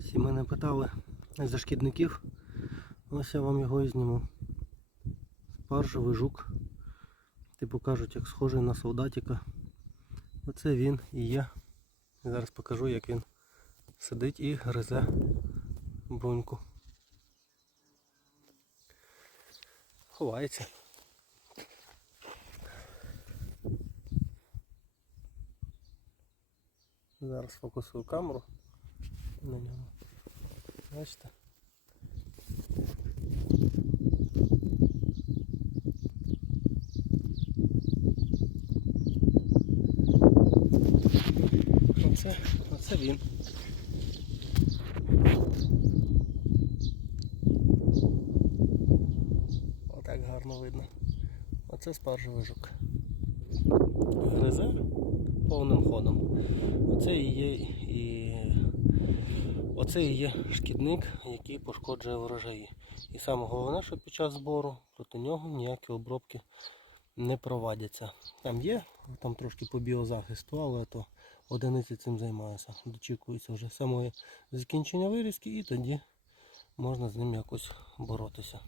Всі мене питали за шкідників. Ось я вам його і зніму. Спаржевий жук. Типу кажуть, як схожий на солдатика. Оце він і є. Зараз покажу, як він сидить і гризе бруньку. Ховається. Зараз фокусую камеру на ньому. Бачите? Оце, оце він. Отак гарно видно. Оце спаржевий жук. Гризе повним ходом. Оце і є оце і є шкідник, який пошкоджує врожаї. І саме головне, що під час збору проти нього ніякі обробки не проводяться. Там є, там трошки по біозахисту, але то одиниці цим займаються. Дочікується вже самої закінчення вирізки і тоді можна з ним якось боротися.